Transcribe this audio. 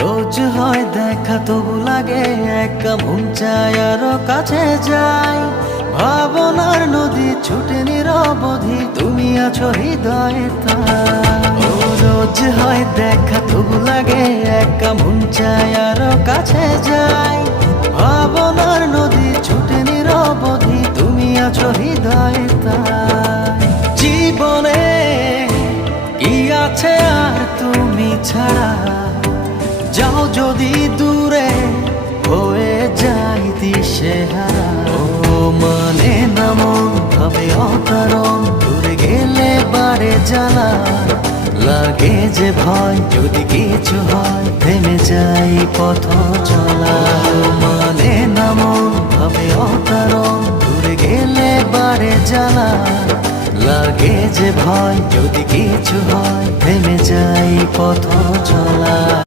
রোজ হয় দেখা তবু লাগে একা মন চায় আরো কাছে যাই। ভাবনার নদী ছুটে নিরবধি, তুমি আছো হৃদয়ে তাই। ও রোজ হয় দেখা তবু লাগে একা মন চায় আরো কাছে যাই। ভাবনার নদী ছুটে নিরবধি, তুমি আছো হৃদয়ে তাই। জীবনে কি আছে আর তুমি ছাড়া, যাও যদি দূরে হয়ে যাই দিশেহারা। ও মানে না মন ভাবে অকারণ, দূরে গেলে বাড়ে জ্বালা। লাগে যে ভয় যদি কিছু হয়, থেমে যাই পথ চলা। ও মানে না মন ভাবে অকারণ, দূরে গেলে বাড়ে জ্বালা। লাগে যে ভয় যদি কিছু হয়, থেমে যাই পথ চলা।